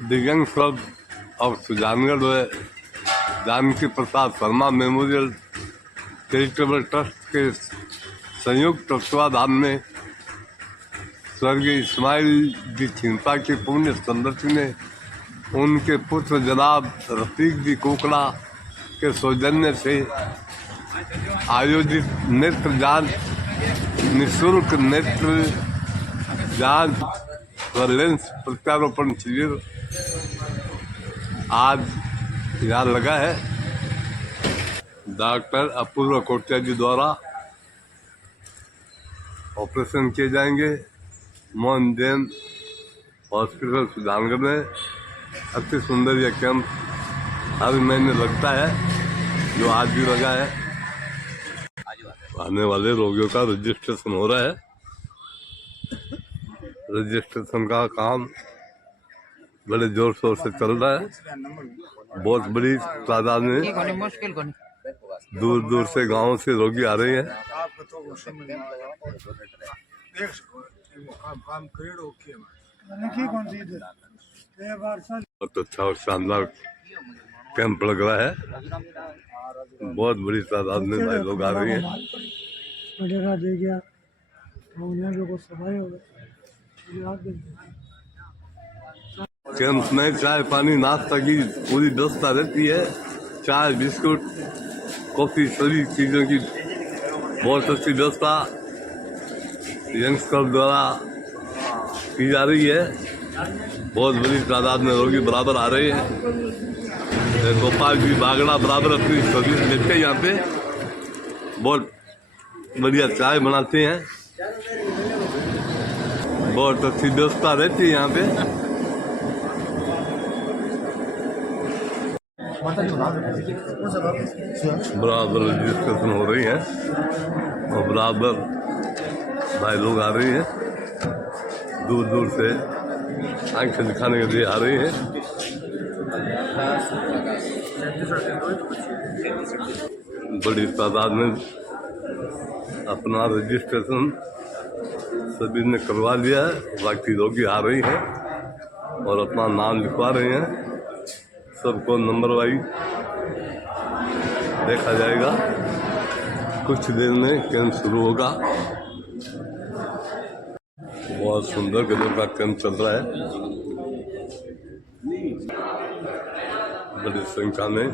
The Young Club of Sujangarh में Janaki Prasad Sharma memorial charitable trust के संयुक्त तत्वाधान में स्वर्गीय इस्माइल जी चिंता की पुण्य स्मृति में उनके पुत्र जनाब रफीक जी कोकड़ा के सौजन्य से आयोजित नेत्र जांच निःशुल्क नेत्र जांच व लेंस प्रत्यारोपण शिविर आज यहाँ लगा है। डॉक्टर अपूर्व कोटिया जी द्वारा ऑपरेशन किए जाएंगे। मोहन जैन हॉस्पिटल सुजानगढ़ में अति सुंदर यह कैंप हर महीने लगता है, जो आज भी लगा है। आने वाले रोगियों का रजिस्ट्रेशन हो रहा है। रजिस्ट्रेशन का काम बड़े जोर शोर से चल रहा है। बहुत बड़ी तादाद में दूर दूर से गांव से रोगी आ रहे हैं। बहुत अच्छा और शानदार कैंप लग रहा है। बहुत बड़ी तादाद में भाई लोग आ रहे हैं। कैंप में चाय पानी नाश्ता की पूरी व्यवस्था रहती है। चाय बिस्कुट कॉफी सभी चीज़ों की बहुत अच्छी व्यवस्था यंग्स क्लब द्वारा की जा रही है। बहुत बड़ी तादाद में रोगी बराबर आ रहे हैं। गोपाल जी बागड़ा बराबर अपनी सर्विस देते हैं। यहाँ पे बहुत बढ़िया चाय बनाते हैं। बहुत अच्छी व्यवस्था रहती है यहाँ पे। बराबर रजिस्ट्रेशन हो रही है और बराबर भाई लोग आ रहे हैं। दूर दूर से आंखें दिखाने के लिए आ रहे हैं। बड़ी तादाद में अपना रजिस्ट्रेशन सभी ने करवा लिया है। बाकी रोगी आ रही हैं और अपना नाम लिखवा रहे हैं। सबको नंबर वाइज देखा जाएगा। कुछ देर में कैंप शुरू होगा। बहुत सुंदर गजब का कैंप चल रहा है। बड़ी संख्या में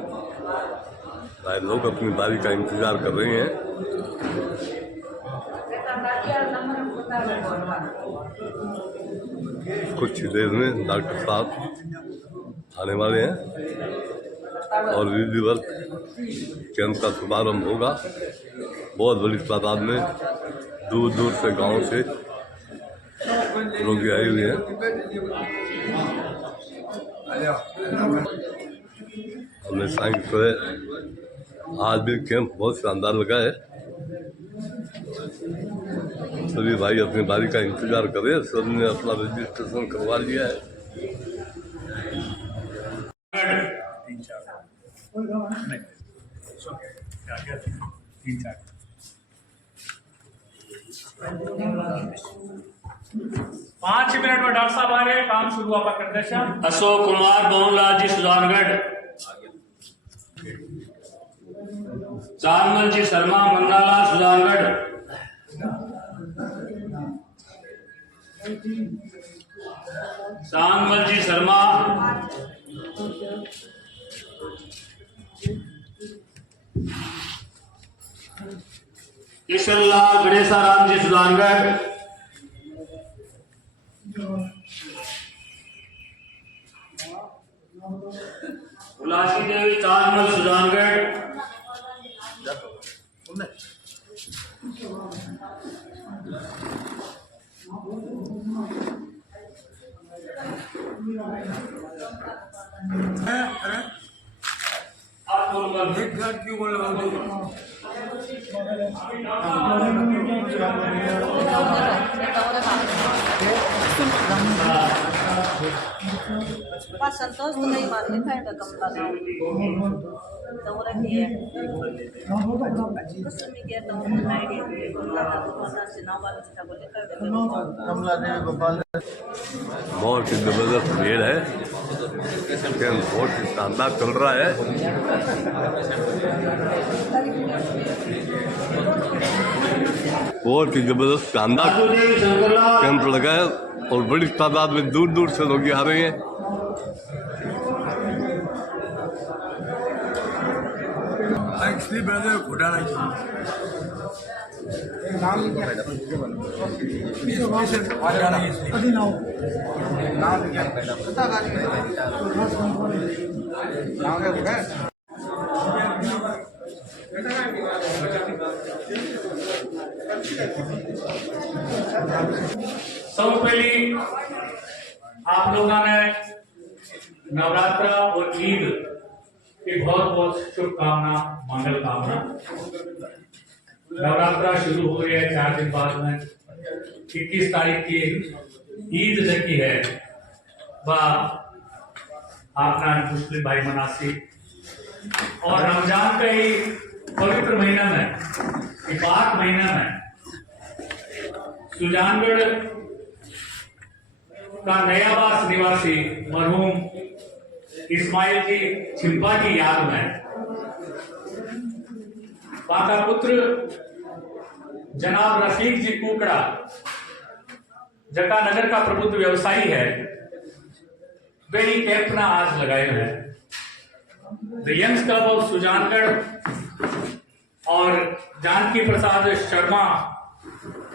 भाई लोग अपनी बारी का इंतजार कर रहे हैं। कुछ देर में डॉक्टर साहब आने वाले हैं और विधिवत कैंप का शुभारंभ होगा। बहुत बड़ी तादाद में दूर दूर से गांव से रोगी आए हुए हैं। हमने साइंस आज भी कैंप बहुत शानदार लगा है। सभी भाई अपनी बारी का इंतजार कर रहे हैं। सबने अपना रजिस्ट्रेशन करवा लिया है। पाँच मिनट में डॉक्टर साहब आ रहे हैं। काम शुरू आपका प्रदर्शन। अशोक कुमार दोनलाल जी सुजानगढ़। चांदमल जी शर्मा मन्नाला सुजानगढ़। चांदमल जी शर्मा किशनलाल गणेशा राम जी सुजानगढ़। उलासी देवी चांदमल सुजानगढ़। क्यों बोल रहे हो? पास संतोष तो नहीं मान लिखा है कमला गाँव तो वो रखी है कुछ नहीं किया तो लाएंगे कमला का तो से नाम वाला से बोले कर दे कमला देवी गोपाल बहुत ही जबरदस्त भीड़ है, बहुत ही शानदार चल रहा है। बहुत ही जबरदस्त शानदार वासुदेव शंकरलाल कैंप लगा है और बड़ी तादाद में दूर दूर से लोग आ रहे हैं। श्री बलदेव घोटाला नाम सबसे पहले आप लोगों ने नवरात्र और ईद की बहुत बहुत शुभकामना, मंगल कामना। नवरात्र शुरू हो रही है 4 दिन बाद में 21 तारीख की ईद जकी है वह अपना मुस्लिम भाई मनासी और रमजान का ही पवित्र महीना में पाक महीना में सुजानगढ़ का नयावास निवासी मरहूम इस्माइल जी छिंपा की याद में माता पुत्र जनाब रफीक जी कुकड़ा जका नगर का प्रबुद्ध व्यवसायी है वे ही कैंप ना आज लगाए हुए हैं। The youngs club of Sujangarh और जानकी प्रसाद शर्मा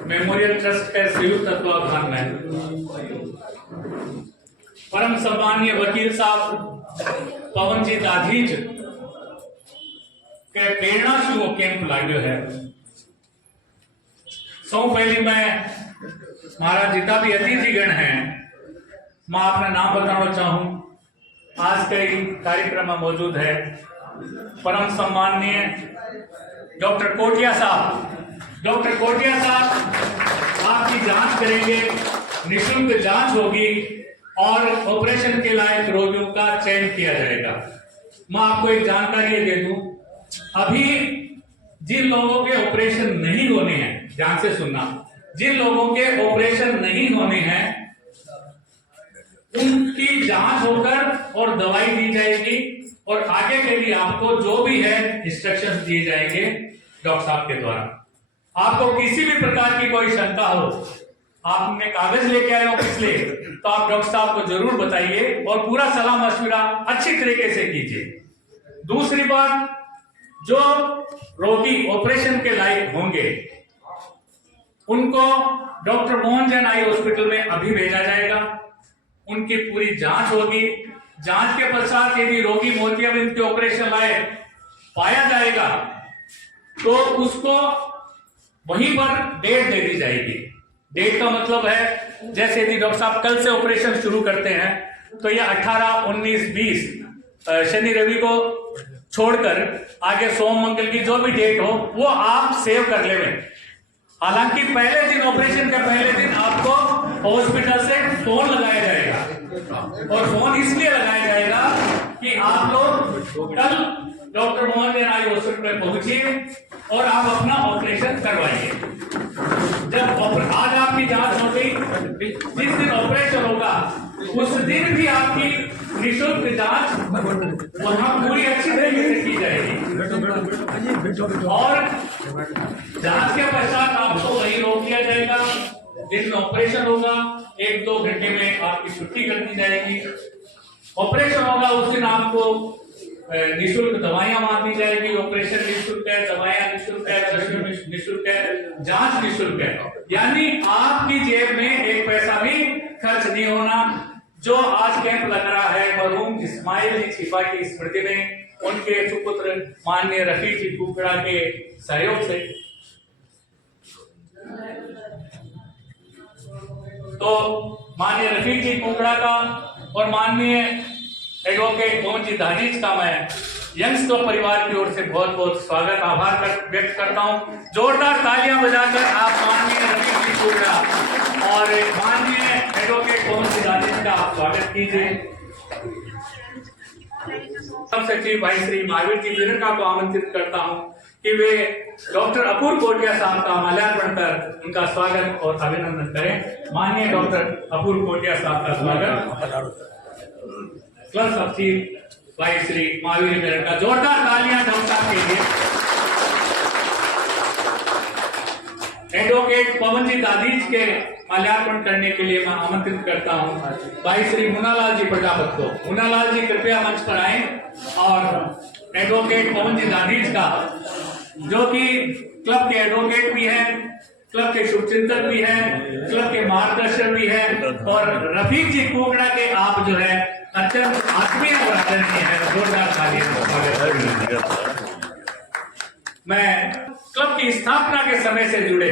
मेमोरियल ट्रस्ट के संयुक्त तत्वावधान में परम सम्मानीय वकील साहब पवन जी दाधीज के प्रेरणा से वो कैंप लागू है। सौ पहली मैं महाराज जितना भी अतिथिगण हैं मैं अपना नाम बताना चाहूं। आज के कार्यक्रम में मौजूद है परम सम्माननीय डॉक्टर कोटिया साहब। डॉक्टर कोटिया साहब आपकी जांच करेंगे, निःशुल्क जांच होगी और ऑपरेशन के लायक रोगियों का चयन किया जाएगा। मैं आपको एक जानकारी दे दूं, अभी जिन लोगों के ऑपरेशन नहीं होने हैं, ध्यान से सुनना, जिन लोगों के ऑपरेशन नहीं होने हैं उनकी जांच होकर और दवाई दी जाएगी और आगे के लिए आपको जो भी है इंस्ट्रक्शंस दिए जाएंगे डॉक्टर साहब के द्वारा। आपको किसी भी प्रकार की कोई शंका हो, आपने कागज लेके आए हो पिछले, तो आप डॉक्टर साहब को जरूर बताइए और पूरा सलाह मशविरा अच्छी तरीके से कीजिए। दूसरी बात, जो रोगी ऑपरेशन के लायक होंगे उनको doctor Mohan Jain eye hospital में अभी भेजा जाएगा। उनकी पूरी जांच होगी। जांच के पश्चात यदि रोगी मोतियाबिंद के ऑपरेशन लायक पाया जाएगा तो उसको वहीं पर डेट दे दी जाएगी। डेट का मतलब है जैसे यदि डॉक्टर साहब कल से ऑपरेशन शुरू करते हैं तो यह 18, 19, 20 शनि रवि को छोड़कर आगे सोम मंगल की जो भी डेट हो वो आप सेव कर लेंगे। हालांकि पहले दिन, ऑपरेशन के पहले दिन आपको हॉस्पिटल से फोन लगाया जाएगा और फोन इसलिए लगाया जाएगा कि आप लोग कल doctor Mohan Jain eye hospital में पहुंचिए और आप अपना ऑपरेशन करवाइए। जब आज आपकी जांच हो गई, जिस दिन ऑपरेशन होगा उस दिन भी आपकी निःशुल्क जांच वहां पूरी अच्छी तरीके से की जाएगी और जांच के पश्चात आपको वही रोक दिया जाएगा। दिन में ऑपरेशन होगा, 1-2 घंटे में आपकी छुट्टी कर दी जाएगी। ऑपरेशन होगा उस दिन आपको निःशुल्क दवाइयां मार दी जाएगी। ऑपरेशन निःशुल्क है, दवाइयां निःशुल्क है, निःशुल्क है, जांच निःशुल्क है। यानी आपकी जेब में एक पैसा भी खर्च नहीं होना। जो आज कैंप लग रहा है मरहूम इस्माइल जी छिपा की स्मृति में उनके सुपुत्र माननीय रफीक जी कुकड़ा के सहयोग से, तो माननीय रफीक जी कुकड़ा का और माननीय एडवोकेट मोहन जी दानीज का मैं यंग्स क्लब परिवार की ओर से बहुत बहुत स्वागत, आभार व्यक्त करता हूं। जोरदार तालियां बजाकर आप माननीय रफीक जी कुकड़ा और माननीय एडवोकेट मोहन जी दानीज का स्वागत कीजिए। सब सचिव भाई श्री महावीर जी बिरका को आमंत्रित करता हूं कि वे डॉक्टर अपूर्व कोटिया साहब का माल्यार्पण कर उनका स्वागत और अभिनंदन करें। माननीय डॉक्टर अपूर्व कोटिया साहब का स्वागत। क्लब सचिव भाई श्री महावीर बिरका, जोरदार तालियां डॉक्टर साहब के लिए। एडवोकेट पवन जी दादीज के माल्यार्पण करने के लिए मैं आमंत्रित करता हूं भाई श्री मुन्नालाल जी प्रजापत को। मुन्नालाल जी कृपया मंच पर आए और एडवोकेट पवन जी दादीज का, जो कि क्लब के एडवोकेट भी हैं, क्लब के शुभचिंतक भी हैं, क्लब के मार्गदर्शक भी हैं और रफीक जी कुकड़ा के आप जो है अत्यंत आत्मीय और आदरणीय है। जोरदार तालियां। मैं क्लब की स्थापना के समय से जुड़े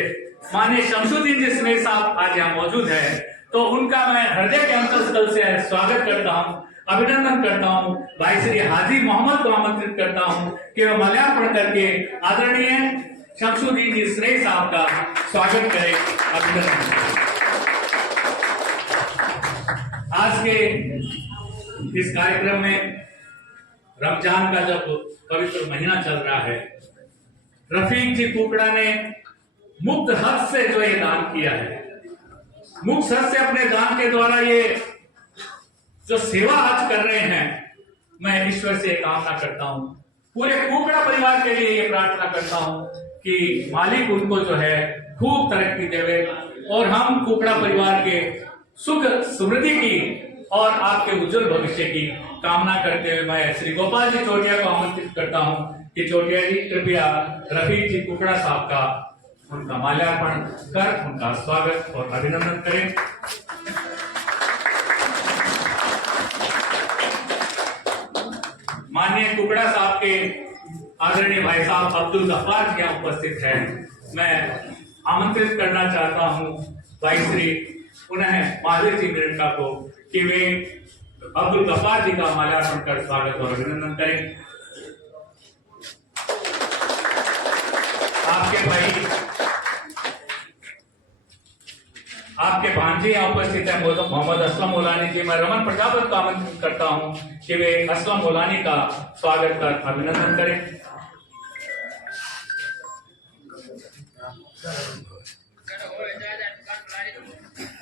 माननीय शमसुद्दीन जी स्नेह साहब आज यहाँ मौजूद है, तो उनका मैं हृदय के अंतस्थल से स्वागत करता हूँ, अभिनंदन करता हूँ। भाई श्री हाजी मोहम्मद को आमंत्रित करता हूँ कि वह माल्यार्पण करके आदरणीय शमसुद्दीन जी स्नेह साहब का स्वागत करें, अभिनंदन। आज के इस कार्यक्रम में रमजान का जब पवित्र महीना चल रहा है, रफीक जी कुकड़ा ने मुक्त हस्त से जो ये दान किया है, मुक्त हस्त से अपने दान के द्वारा ये जो सेवा आज कर रहे हैं, मैं ईश्वर से कामना करता हूं, पूरे कुकड़ा परिवार के लिए ये प्रार्थना करता हूं कि मालिक उनको जो है खूब तरक्की देवे और हम कुकड़ा परिवार के सुख समृद्धि की और आपके उज्जवल भविष्य की कामना करते हुए मैं श्री गोपाल जी चोटिया को आमंत्रित करता हूं कि चोटिया जी कृपया रफीक जी कुकड़ा साहब का उनका माल्यार्पण कर उनका स्वागत और अभिनंदन करें। माननीय कुकड़ा साहब के आदरणीय भाई साहब अब्दुल गफ्फार जी यहाँ उपस्थित हैं। मैं आमंत्रित करना चाहता हूँ भाई श्री पुनः महावीर जी बिरका को कि वे अब्दुल गफ्फार जी का माल्यार्पण कर स्वागत और अभिनंदन करें। आपके भांजे यहाँ उपस्थित है मोहम्मद असलम मोलानी जी। मैं रमन प्रजापत को आमंत्रित करता हूँ कि वे असलम मोलानी का स्वागत कर अभिनंदन करें।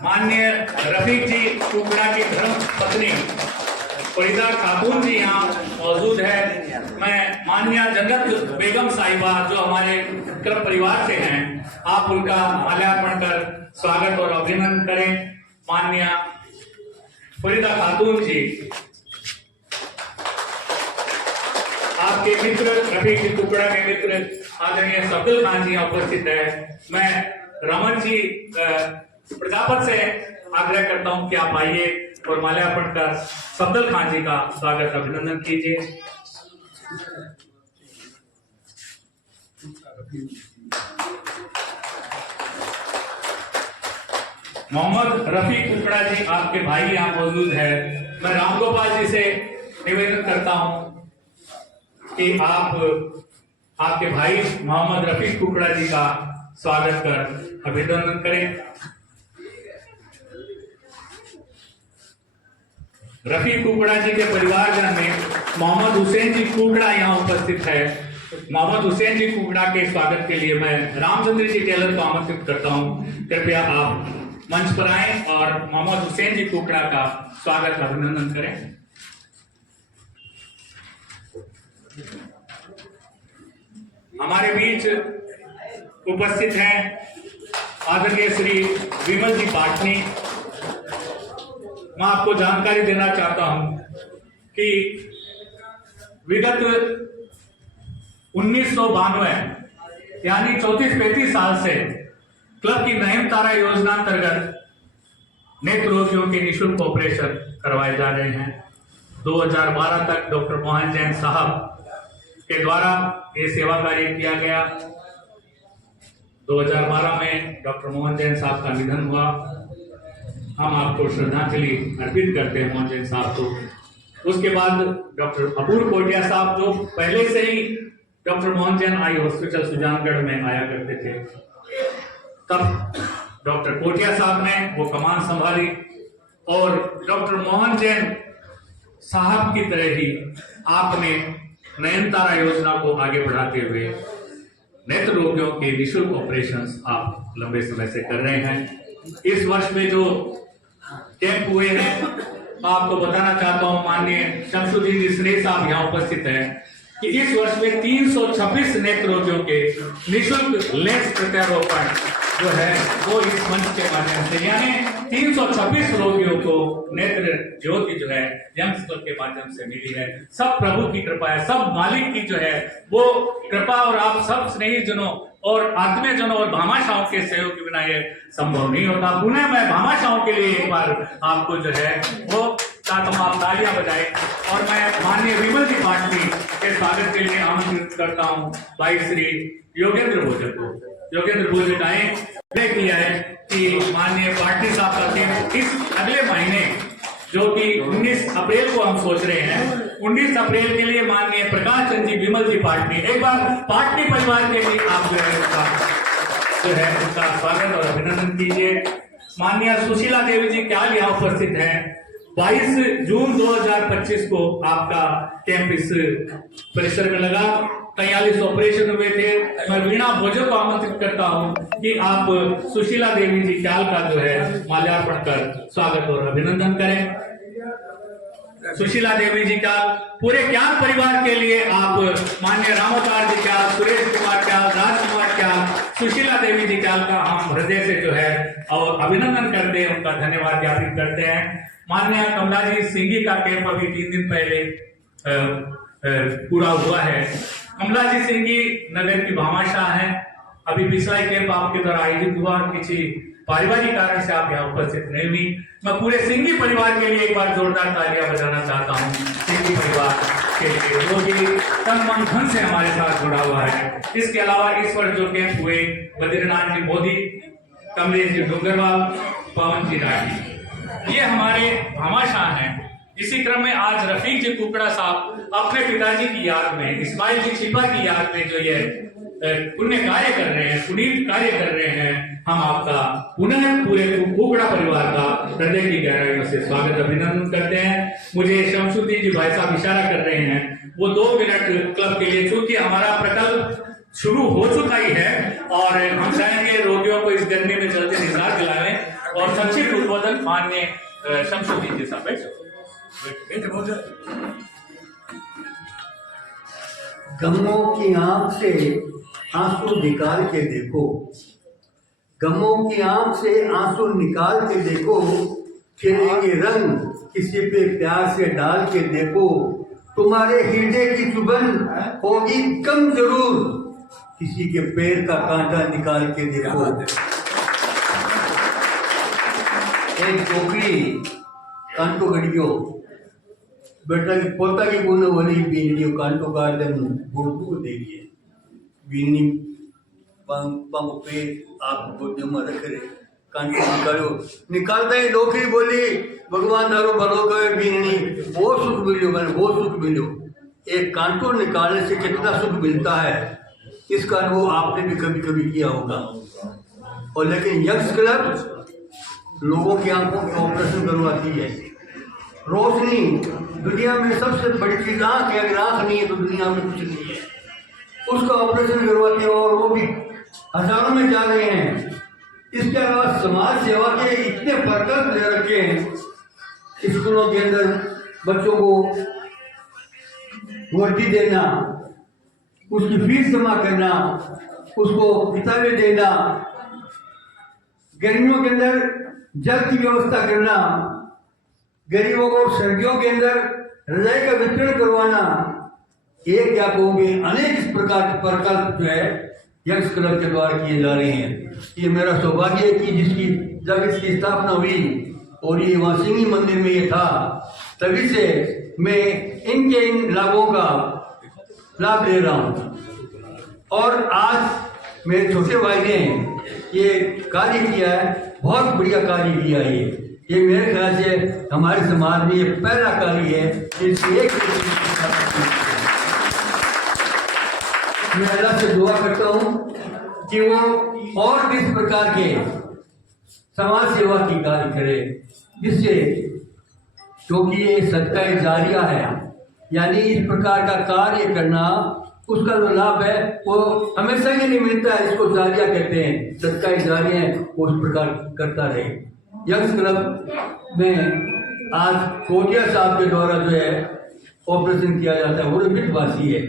माननीय रफीक जी कुकड़ा की धर्म पत्नी फरीदा खातून जी यहाँ मौजूद है। मैं माननीय जन्नत बेगम साहिबा जो हमारे क्लब परिवार से हैं, आप उनका माल्यार्पण कर स्वागत और अभिनंदन करें। माननीय फरीदा खातून जी, आपके मित्र रफीक जी कुकड़ा के मित्र आदरणीय सब्दुल खान जी यहाँ उपस्थित है। मैं रमन जी प्रजापत से आग्रह करता हूं कि आप आइए और माल्यार्पण कर सब्दुल खान जी का स्वागत अभिनंदन कीजिए। मोहम्मद रफीक कुकड़ा जी, आपके भाई यहाँ मौजूद है। मैं रामगोपाल जी से निवेदन करता हूं कि आप आपके भाई मोहम्मद रफीक कुकड़ा जी का स्वागत कर अभिनंदन करें। रफीक कुकड़ा जी के परिवारजन में मोहम्मद हुसैन जी कुकड़ा यहाँ उपस्थित है। मोहम्मद हुसैन जी कुकड़ा के स्वागत के लिए मैं रामचंद्र जी टेलर को आमंत्रित करता हूँ। कृपया आप मंच पर आए और मोहम्मद हुसैन जी कुकड़ा का स्वागत अभिनंदन करें। हमारे बीच उपस्थित हैं आदरणीय श्री विमल जी पाटनी। मैं आपको जानकारी देना चाहता हूं कि विगत 1992 यानी 34-35 साल से क्लब की नयन तारा योजना अंतर्गत नेत्र रोगियों के निःशुल्क ऑपरेशन करवाए जा रहे हैं। 2012 तक डॉक्टर मोहन जैन साहब के द्वारा ये सेवा कार्य किया गया। 2012 में डॉक्टर मोहन जैन साहब का निधन हुआ। हम आपको श्रद्धांजलि अर्पित करते हैं मोहन जैन साहब को। उसके बाद डॉक्टर अपूर्व कोटिया साहब, जो पहले से ही doctor Mohan Jain eye hospital Sujangarh में आया करते थे, तब डॉक्टर कोटिया साहब ने वो कमान संभाली और डॉक्टर मोहन जैन साहब की तरह ही आपने नयनतारा योजना को आगे बढ़ाते हुए नेत्र रोगियों के निःशुल्क ऑपरेशंस आप लंबे समय से कर रहे हैं। इस वर्ष में जो कैंप हुए हैं, मैं आपको बताना चाहता हूं, माननीय शमसुद्दीन जी स्नेह साहब यहाँ उपस्थित हैं, कि इस वर्ष में 326 नेत्र रोगियों के निःशुल्क लेंस प्रत्यारोपण जो है वो इस मंच के माध्यम से, यानी 326 रोगियों को नेत्र ज्योति जो है यंग्स क्लब के माध्यम से मिली है। सब प्रभु की कृपा है, सब मालिक की जो है वो कृपा, और आप सब स्नेहीजनों और आत्मीयजनों और भामाशाहों के सहयोग के बिना ये संभव नहीं होता। पुनः मैं भामाशाहों के लिए एक बार आपको जो है वो चाहता हूं आप तालियां बजाएं, और मैं माननीय विमल जी पाटनी के स्वागत के लिए आमंत्रित करता हूं भाई श्री योगेंद्र भोजन को। योगेंद्र भोजन आए, तय किया है कि माननीय पाटनी साहब का कैंप इस अगले महीने जो कि 19 अप्रैल को हम सोच रहे हैं, 19 अप्रैल के लिए माननीय प्रकाश चंद जी, विमल जी पाटनी, एक बार पाटनी परिवार के लिए आप जो है उसका स्वागत और अभिनंदन कीजिए। माननीय सुशीला देवी जी क्या यहाँ उपस्थित हैं। 22 जून 2025 को आपका कैंप इस परिसर में लगा, 43 ऑपरेशन हुए थे। मैं वीणा भोजन को आमंत्रित करता हूं कि आप सुशीला देवी जी क्याल का जो है माल्यार्पण कर स्वागत और अभिनंदन करें। सुशीला देवी जी का पूरे क्याल परिवार के लिए आप माननीय रामोतार जी क्याल, सुरेश कुमार क्याल, राजकुमार क्याल, सुशीला देवी जी क्याल का हम हृदय से जो है और अभिनंदन करते हैं, उनका धन्यवाद ज्ञापित करते हैं। माननीय कमलाजी सिंघी का कैंप अभी 3 दिन पहले पूरा हुआ है। कमलाजी सिंघी नगर की भामाशाह है। अभी पिछला कैंप आपके द्वारा आयोजित हुआ, किसी पारिवारिक कारण से आप यहाँ उपस्थित नहीं हुई। मैं पूरे सिंघी परिवार के लिए एक बार जोरदार तालियां बजाना चाहता हूँ, सिंघी परिवार के लिए जो कि तन मन धन से हमारे साथ जुड़ा हुआ है। इसके अलावा इस वर्ष जो कैंप हुए, बद्रीनाथ जी मोदी, कमलेश जी डूंगरवाल, पवन जी राठी, ये हमारे भामाशाह हैं। इसी क्रम में आज रफीक जी कुकड़ा साहब अपने पिताजी की याद में, इस्माइल जी छिपा की याद में जो ये पुण्य कार्य कर रहे हैं, पुनीत कार्य कर रहे हैं, हम आपका पुनः पूरे कुकड़ा परिवार का हृदय की गहराइयों से स्वागत अभिनंदन करते हैं। मुझे शमसुद्दीन जी भाई साहब इशारा कर रहे हैं, वो 2 मिनट क्लब के लिए, चूंकि हमारा प्रकल्प शुरू हो चुका ही है और हम चाहेंगे रोगियों को इस गर्मी में जल्दी निजात दिलाने, और संक्षिप्त उद्बोधन माननीय शमसुद्दीन जी साहब। गमों की आंख से आंसू निकाल के देखो, गमों की आंख से आंसू निकाल के देखो, खिलेंगे रंग किसी पे प्यार से डाल के देखो, तुम्हारे हृदय की चुभन होगी कम जरूर, किसी के पैर का कांटा निकाल के देखो। एक छोकरी कांटो गड़ियो बेटा की पोता की कोने वाली बीनियो कांटो गार्डन बुड़कू को देखिए, बीनी पंप पे आप गोद में रख रहे, कांटो निकालो, निकालता ही डोकरी बोली, भगवान दारो भलो गए बीनी, वो सुख मिलो, मैंने वो सुख मिलो। एक कांटो निकालने से कितना सुख मिलता है, इसका अनुभव आपने भी कभी कभी किया होगा। और लेकिन यंग्स क्लब लोगों की आंखों के ऑपरेशन करवाती है। रोशनी दुनिया में सबसे बड़ी चीज आंख है, अगर आंख नहीं है तो दुनिया में कुछ नहीं है। उसका ऑपरेशन करवाते हैं और वो भी हजारों में जा रहे हैं। इसके अलावा समाज सेवा के इतने प्रकल्प ले रखे हैं। स्कूलों के अंदर बच्चों को वर्दी देना, उसकी फीस जमा करना, उसको किताबें देना, गर्मियों के अंदर जल की व्यवस्था करना, गरीबों को सर्दियों के अंदर रजाई का वितरण करवाना, एक क्या कहूँगे अनेक इस प्रकार के प्रकल्प जो है यंग्स क्लब के द्वारा किए जा रहे हैं। ये मेरा सौभाग्य है कि जब इसकी स्थापना हुई और ये वहाँ सिंगी मंदिर में ये था, तभी से मैं इनके इन लाभों का लाभ ले रहा हूँ। और आज मेरे छोटे भाई ने ये कार्य किया है, बहुत बढ़िया कार्य किया है। ये मेरे ख्याल से हमारे समाज में ये पहला कार्य है। इसलिए मैं अल्लाह से दुआ करता हूँ कि वो और भी इस प्रकार के समाज सेवा की कार्य करे, जिससे क्योंकि ये सदका जारिया है, यानी इस प्रकार का कार्य करना उसका जो लाभ है वो हमेशा ही नहीं मिलता है, इसको जारिया कहते हैं, सदका जारिया है, वो उस प्रकार करता रहे। यंग्स क्लब में आज कोटिया साहब के द्वारा जो है ऑपरेशन किया जाता है, वो मितवासी है,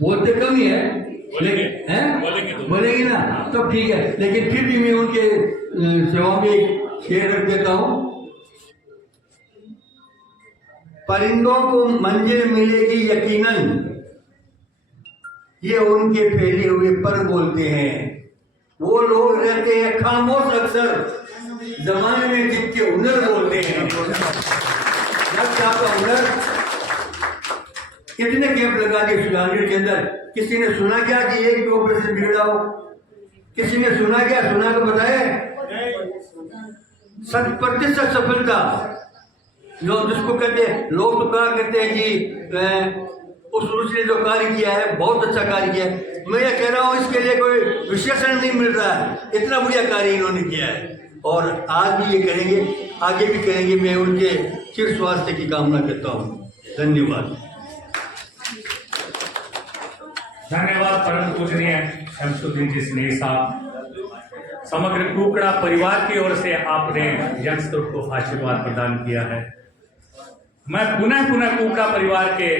बोलते कम ही है लेकिन हैं बोलेंगे ना तो ठीक है, लेकिन फिर भी मैं उनके सेवा में शेयर रख देता हूँ। परिंदों को मंजिल मिलेगी यकीनन, ये उनके फैले हुए पर बोलते हैं। वो लोग रहते हैं खामोश, अक्सर जमाने में जिनके हुनर बोलते हैं। जब आपका हुनर कितने कैंप लगा दिए सुजानगढ़ के अंदर, किसी ने सुना क्या कि एक भी ऑपरेशन बिगड़ा हो? किसी ने सुना क्या? सुना तो बताए। 100% सफलता लोग जिसको कहते हैं, लोग तो कहा करते हैं जी उसने जो कार्य किया है बहुत अच्छा कार्य किया है। मैं ये कह रहा हूँ इसके लिए कोई विशेषण नहीं मिल रहा है, इतना बढ़िया कार्य इन्होंने किया है और आज भी ये करेंगे, आगे भी करेंगे। मैं उनके चिर स्वास्थ्य की कामना करता हूँ। धन्यवाद। धन्यवाद परम पूजनीय शमसुद्दीन जी स्नेही साहब। समग्र कुकड़ा परिवार की ओर से आपने यंगस्टर को आशीर्वाद प्रदान किया है। मैं पुनः कुकड़ा परिवार के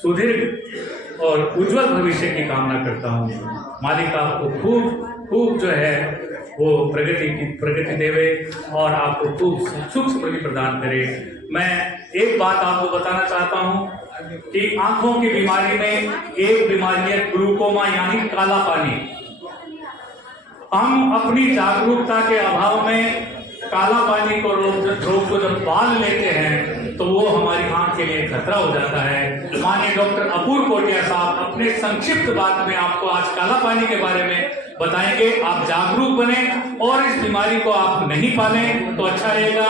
सुदीर्घ और उज्जवल भविष्य की कामना करता हूँ। मालिक आपको खूब जो है वो प्रगति देवे और आपको खूब सुख समृद्धि प्रदान करे। मैं एक बात आपको बताना चाहता हूँ कि आंखों की बीमारी में एक बीमारी है ग्लूकोमा यानी काला पानी। हम अपनी जागरूकता के अभाव में काला पानी को रोग को जब पाल लेते हैं तो वो हमारी आंख के लिए खतरा हो जाता है। माननीय डॉक्टर अपूर्व कोटिया साहब अपने संक्षिप्त बात में आपको आज काला पानी के बारे में बताएंगे। आप जागरूक बने और इस बीमारी को आप नहीं पालें तो अच्छा रहेगा।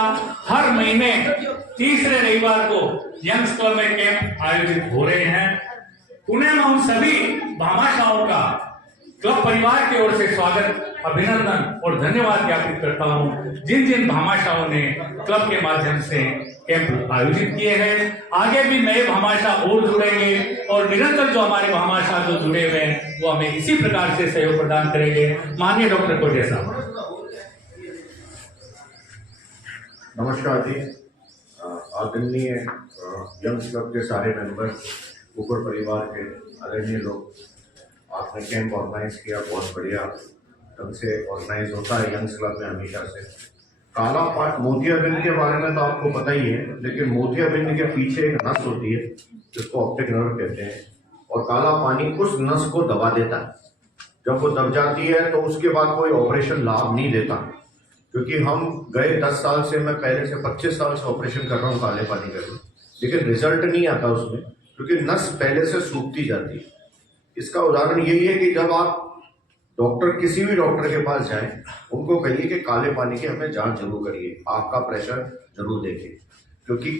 हर महीने तीसरे रविवार को यंग्स क्लब में कैंप आयोजित हो रहे हैं। पुणे में उन सभी भामाशाहों का क्लब परिवार की ओर से स्वागत, अभिनंदन और धन्यवाद ज्ञापित करता हूं, जिन भामाशाहों ने क्लब के माध्यम से कैंप आयोजित किए हैं। आगे भी नए भामाशाह और जुड़ेंगे और निरंतर जो हमारे भामाशाह जो जुड़े हुए हैं वो हमें इसी प्रकार से सहयोग प्रदान करेंगे। माननीय डॉक्टर कोटिया साहब। नमस्कार जी। आदरणीय यंग्स क्लब के सारे मेंबर, कुकर परिवार के आदरणीय लोग, आपने कैंप ऑर्गेनाइज किया, बहुत बढ़िया ढंग से ऑर्गेनाइज होता है यंग्स क्लब में हमेशा से। काला पाट मोतियाबिंद के बारे में तो आपको पता ही है, लेकिन मोतियाबिंद के पीछे एक नस होती है जिसको ऑप्टिक नर्व कहते हैं, और काला पानी उस नस को दबा देता है। जब वो दब जाती है तो उसके बाद कोई ऑपरेशन लाभ नहीं देता, क्योंकि हम गए 10 साल से, मैं पहले से 25 साल से ऑपरेशन कर रहा हूँ काले पानी का, लेकिन रिजल्ट नहीं आता उसमें, क्योंकि नस पहले से सूखती जाती है। इसका उदाहरण यही है कि जब आप किसी भी डॉक्टर के पास जाएं, उनको कहिए कि काले पानी की हमें जांच जरूर करिए, आपका प्रेशर जरूर देखिए, क्योंकि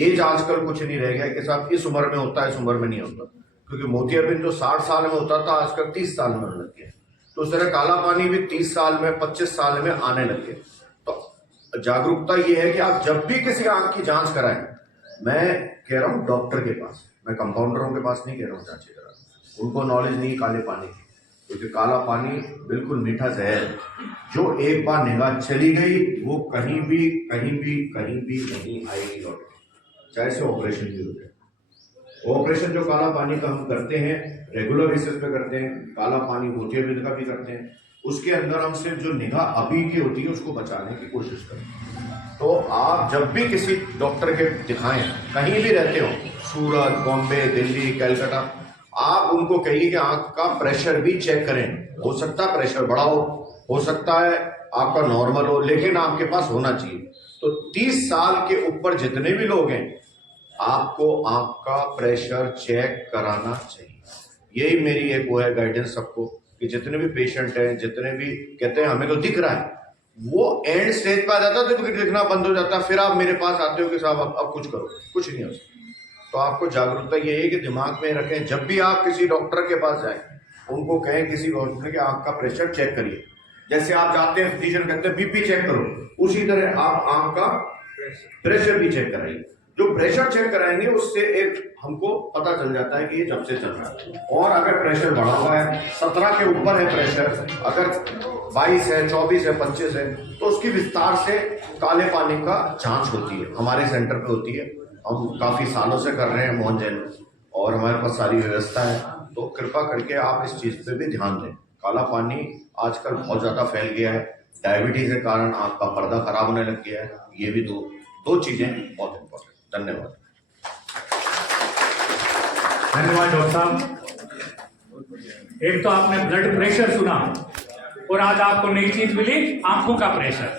एज आजकल कुछ नहीं रह गया कि साहब इस उम्र में होता है, इस उम्र में नहीं होता, क्योंकि मोतियाबिंद जो 60 साल में होता था आजकल 30 साल में होने लग गया। तो उस तरह काला पानी भी 30 साल में 25 साल में आने लगे। तो जागरूकता ये है कि आप जब भी किसी आंख की जांच कराएं, मैं कह रहा हूँ डॉक्टर के पास, मैं कंपाउंडरों के पास नहीं कह रहा हूँ जांच करा, उनको नॉलेज नहीं काले पानी की, क्योंकि काला पानी बिल्कुल मीठा जहर, जो एक बार निगाह चली गई वो कहीं भी नहीं आएगी लौट, चाहे से ऑपरेशन भी हो जाए। ऑपरेशन जो काला पानी का हम करते हैं रेगुलर बेसिस पे करते हैं, काला पानी मोतियाबिंद का भी करते हैं, उसके अंदर हम सिर्फ जो निगाह अभी की होती है उसको बचाने की कोशिश करते। तो आप जब भी किसी डॉक्टर के दिखाएं, कहीं भी रहते हो, सूरत, बॉम्बे, दिल्ली, कलकत्ता, आप उनको कहिए कि आंख का प्रेशर भी चेक करें। हो सकता है प्रेशर बढ़ा हो सकता है आपका नॉर्मल हो, लेकिन आपके पास होना चाहिए। तो 30 साल के ऊपर जितने भी लोग हैं, आपको आंख का प्रेशर चेक कराना चाहिए। यही मेरी एक वो है गाइडेंस सबको, कि जितने भी पेशेंट हैं, जितने भी कहते हैं हमें तो दिख रहा है, वो एंड स्टेज पर आ जाता है तो दिखना बंद हो जाता है, फिर आप मेरे पास आते हो कि साहब अब कुछ करो, कुछ नहीं हो सकता। तो आपको जागरूकता ये है कि दिमाग में रखें, जब भी आप किसी डॉक्टर के पास जाएं, उनको कहें किसी डॉक्टर के आंख का प्रेशर चेक करिए। जैसे आप जाते हैं फिजिशियन कहते हैं बीपी चेक करो, उसी तरह आप आंख का प्रेशर भी चेक कराइए। जो प्रेशर चेक कराएंगे उससे एक हमको पता चल जाता है कि ये जब से चल रहा है। और अगर प्रेशर बढ़ा हुआ है, 17 के ऊपर है प्रेशर, अगर 22 है, 24 है, 25 है, तो उसकी विस्तार से काले पानी का जांच होती है, हमारे सेंटर पे होती है। हम काफी सालों से कर रहे हैं मोहन जैन, और हमारे पास सारी व्यवस्था है। तो कृपा करके आप इस चीज पे भी ध्यान दें। काला पानी आजकल बहुत ज्यादा फैल गया है, डायबिटीज के कारण आंख का पर्दा खराब होने लग गया है। ये भी दो चीजें बहुत इंपॉर्टेंट। धन्यवाद। धन्यवाद डॉक्टर साहब। एक तो आपने ब्लड प्रेशर सुना और आज आपको नई चीज मिली, आंखों का प्रेशर।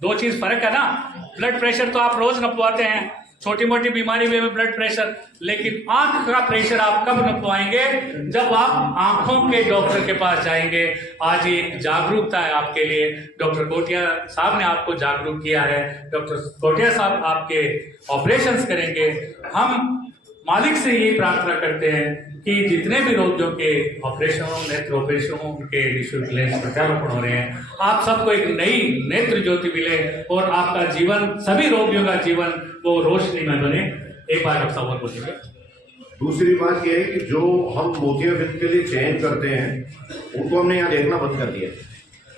दो चीज फर्क है ना। ब्लड प्रेशर तो आप रोज नपवाते हैं, छोटी मोटी बीमारी में भी ब्लड प्रेशर, लेकिन आंख का प्रेशर आप कब नपवाएंगे? जब आप आंखों के डॉक्टर के पास जाएंगे। आज एक जागरूकता है आपके लिए, डॉक्टर कोटिया साहब ने आपको जागरूक किया है। डॉक्टर कोटिया साहब आपके ऑपरेशंस करेंगे। हम मालिक से ये प्रार्थना करते हैं कि जितने भी रोगियों के ऑपरेशन हो, नेत्र ऑपरेशन हो, उनके निःशुल्क लेंस प्रत्यारोपण हो रहे हैं। आप सबको एक नई नेत्र ज्योति मिले और आपका जीवन, सभी रोगियों का जीवन वो रोशनी में बने। एक बार आप सवाल पूछिए। दूसरी बात यह है कि जो हम मोतियाबिंद के लिए चयन करते हैं उनको हमने यहाँ देखना बंद कर दिया।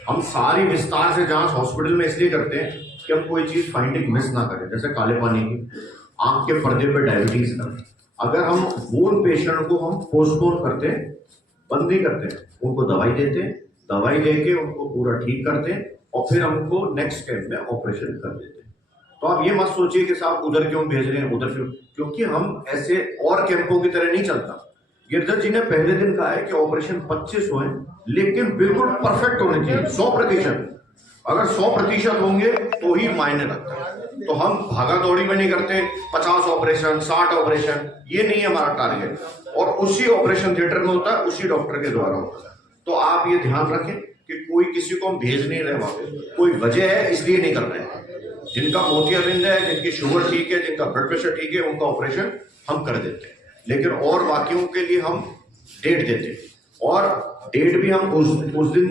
हम सारी विस्तार से जांच हॉस्पिटल में इसलिए करते हैं कि हम कोई चीज फाइंडिंग मिस ना करें। जैसे काले पानी की, आंख के पर्दे पे डायबिटीज का, अगर हम वो पेशेंट को हम पोस्टपोन करते हैं, बंद नहीं करते, उनको दवाई देते हैं, दवाई देके उनको पूरा ठीक करते हैं और फिर हमको नेक्स्ट स्टेप में ऑपरेशन कर देते हैं। तो आप ये मत सोचिए कि साहब उधर क्यों भेज रहे हैं, उधर क्यों, क्योंकि हम ऐसे और कैंपों की तरह नहीं चलता। गिरधर जी ने पहले दिन कहा है कि ऑपरेशन 25 हुए, लेकिन बिल्कुल परफेक्ट होने चाहिए, 100%। अगर 100% होंगे तो ही मायने रखता है। तो हम भागा दौड़ी में नहीं करते 50 ऑपरेशन, 60 ऑपरेशन, ये नहीं है हमारा टारगेट। और उसी ऑपरेशन थिएटर में होता है, उसी डॉक्टर के द्वारा होता है। तो आप ये ध्यान रखें कि कोई किसी को हम भेज नहीं रहे वहां पे, कोई वजह है इसलिए नहीं कर रहे हैं। जिनका मोतियाबिंद है, जिनकी शुगर ठीक है, जिनका ब्लड प्रेशर ठीक है, उनका ऑपरेशन हम कर देते हैं। लेकिन और बाकियों के लिए हम डेट देते हैं, और डेट भी हम उस दिन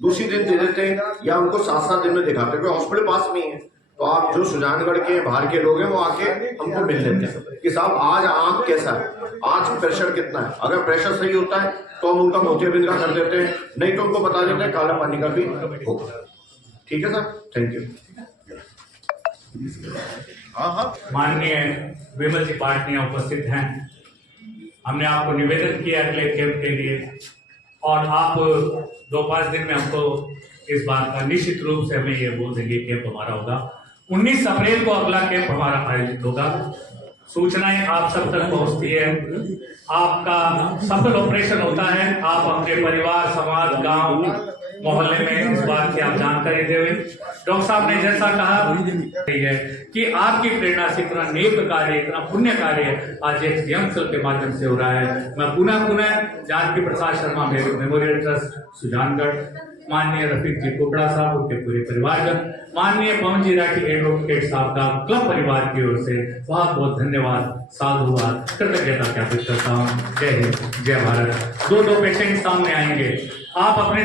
दूसरी दिन दे देते हैं, या उनको 7-7 दिन में दिखाते हैं। हॉस्पिटल पास में ही है, तो आप जो सुजानगढ़ के बाहर के लोग हैं वो आके हमको मिल लेते हैं कि साहब आज आंख कैसा है, आज प्रेशर कितना है। अगर प्रेशर सही होता है तो हम उनका मोतियाबिंद का कर देते हैं, नहीं तो उनको बता देते हैं काला पानी का भी होगा। ठीक है सर, थैंक यू। माननीय विमल जी पाटनी उपस्थित हैं। हमने आपको निवेदन किया अगले कैंप के लिए, और आप 2-5 दिन में हमको इस बात का निश्चित रूप से हमें ये बोल देंगे कैंप हमारा होगा। 19 अप्रैल को अगला कैंप हमारा आयोजित होगा। सूचनाएं आप सब तक पहुंचती है। आपका सफल ऑपरेशन होता है, आप अपने परिवार, समाज, गांव, मोहल्ले में इस बात की आप जानकारी देंगे। डॉक्टर साहब ने जैसा कहा है कि आपकी प्रेरणा से इतना नेक कार्य, इतना पुण्य कार्य आज एक यंग सेल के माध्यम से हो रहा है। मैं पुनः जानकी प्रसाद शर्मा मेमोरियल ट्रस्ट सुजानगढ़, माननीय रफीक जी कोकड़ा साहब, उनके पूरे परिवारजन, माननीय पवन जी राठी एडवोकेट साहब का क्लब परिवार की ओर से बहुत बहुत धन्यवाद, साधुवाद, कृतज्ञता ज्ञापित करता हूँ। जय हिंद, जय भारत। 2 पेशेंट सामने आएंगे, आप अपने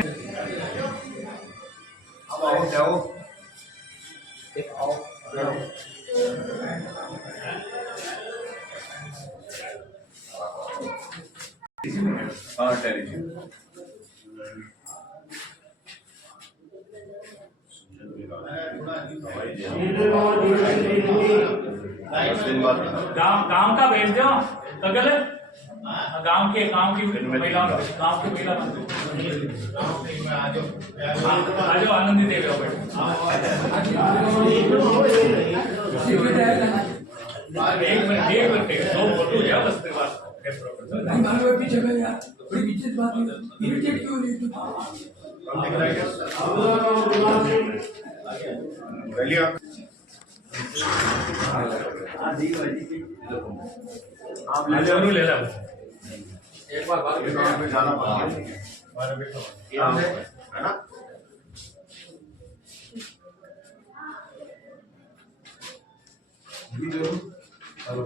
गांव का भेज दो अगल, गांव की महिला, आज आनंदी देवी एक मिनट 2 फोटो या बस आप ले ला एक बार बात में जाना पड़ा है ना। चलो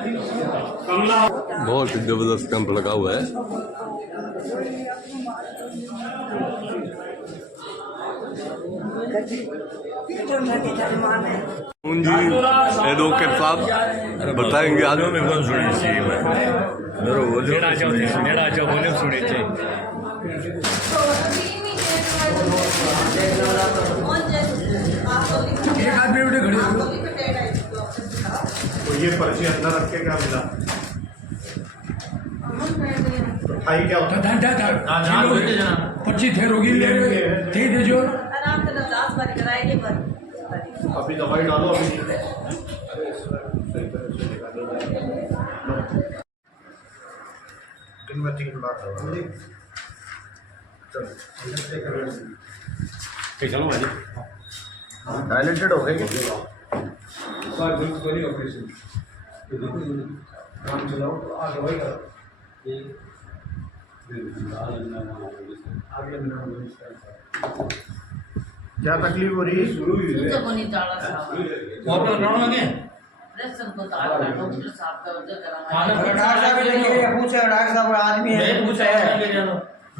कमला बहुत ही जबरदस्त कैंप लगा हुआ है। जी एडवोकेट साहब बताएंगे आज में कौन सुने चाहिए नेड़ा जाओ बोले सुने चाहिए एक आदमी बेटे खड़े हो तो ये पर्ची अंदर रख के क्या मिला? तो थाई क्या होता है? 25 थे रोगी ले थे दे जो आराम से 10 बार कराएंगे पर अभी दवाई डालो अभी दिन में 3 बार चलो भाई डायलेटेड हो गए क्या तकलीफ हो रही है?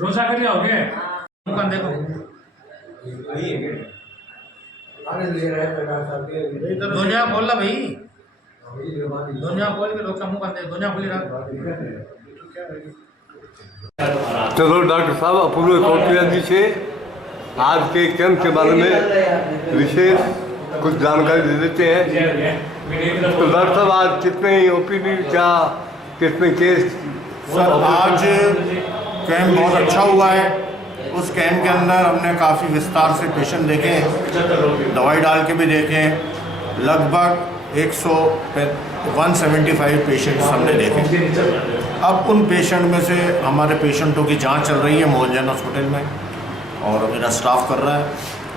रोजा कर लिया हो गया देखो दुनिया बोल ला भाई दुनिया बोल के लोग का मुंह बंद दुनिया खुली रहा चलो डॉक्टर साहब अपूर्व कोटिया जी से आज के कैंप के बारे में विशेष कुछ जानकारी दे देते हैं। तो डॉक्टर साहब आज कितने ओपीडी क्या कितने केस? सर आज कैंप बहुत अच्छा हुआ है। उस कैंप के अंदर हमने काफ़ी विस्तार से पेशेंट देखे, दवाई डाल के भी देखे। लगभग 175 पेशेंट्स हमने देखे। अब उन पेशेंट में से हमारे पेशेंटों की जांच चल रही है मोहनजन हॉस्पिटल में और मेरा स्टाफ कर रहा है।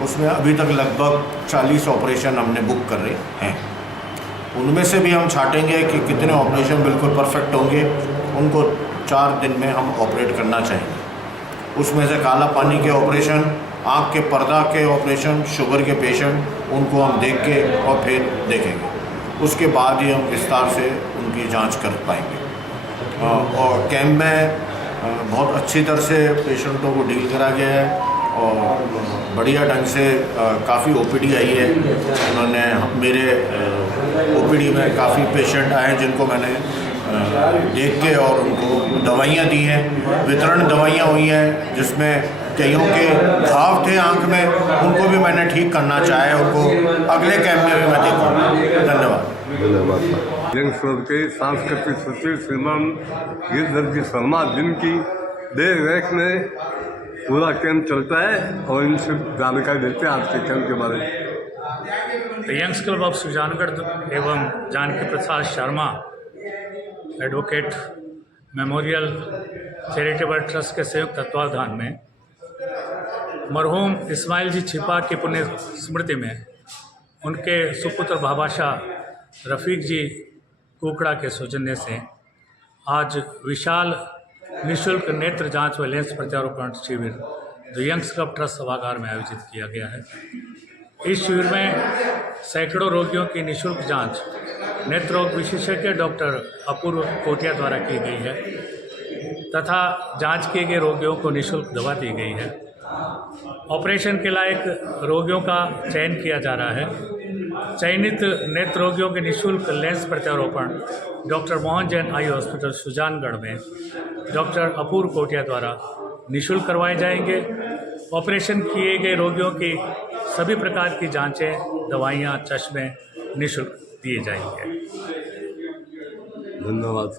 उसमें अभी तक लगभग 40 ऑपरेशन हमने बुक कर रहे हैं। उनमें से भी हम छाटेंगे कि कितने ऑपरेशन बिल्कुल परफेक्ट होंगे, उनको 4 दिन में हम ऑपरेट करना चाहेंगे। उसमें से काला पानी के ऑपरेशन, आँख के पर्दा के ऑपरेशन, शुगर के पेशेंट, उनको हम देख के और फिर देखेंगे। उसके बाद ही हम विस्तार से उनकी जांच कर पाएंगे। और कैंप में बहुत अच्छी तरह से पेशेंटों को डील करा गया है और बढ़िया ढंग से काफ़ी ओपीडी आई है। उन्होंने मेरे ओपीडी में काफ़ी पेशेंट आए हैं जिनको मैंने देख के और उनको दवाइयाँ दी हैं। वितरण दवाइयाँ हुई हैं जिसमें कईयों के घाव थे आँख में, उनको भी मैंने ठीक करना चाहा है। उनको अगले कैंप में भी मैं देखूँगा। धन्यवाद। यंग क्लब के सांस्कृतिक सचिव श्रीमान गिरधर जी शर्मा जिनकी देख रेख में पूरा कैंप चलता है और इनसे जानकारी देते हैं आज के कैंप के बारे में। यंग्स क्लब ऑफ सुजानगढ़ एवं Janki Prasad Sharma advocate memorial charitable trust के संयुक्त तत्वावधान में मरहूम इस्माइल जी छिपा की पुण्य स्मृति में उनके सुपुत्र भाभाशाह रफ़ीक जी कुकड़ा के सौजन्य से आज विशाल निःशुल्क नेत्र जांच व लेंस प्रत्यारोपण शिविर द यंग्स क्लब ट्रस्ट सभागार में आयोजित किया गया है। इस शिविर में सैकड़ों रोगियों की निःशुल्क जांच नेत्र रोग विशेषज्ञ डॉक्टर अपूर्व कोटिया द्वारा की गई है तथा जांच किए गए रोगियों को निःशुल्क दवा दी गई है। ऑपरेशन के लायक रोगियों का चयन किया जा रहा है। चयनित नेत्र रोगियों के निःशुल्क लेंस प्रत्यारोपण doctor Mohan Jain eye hospital Sujangarh में डॉक्टर अपूर्व कोटिया द्वारा निःशुल्क करवाए जाएंगे। ऑपरेशन किए गए रोगियों की सभी प्रकार की जांचें, दवाइयाँ, चश्मे निःशुल्क दिए जाएंगे। धन्यवाद।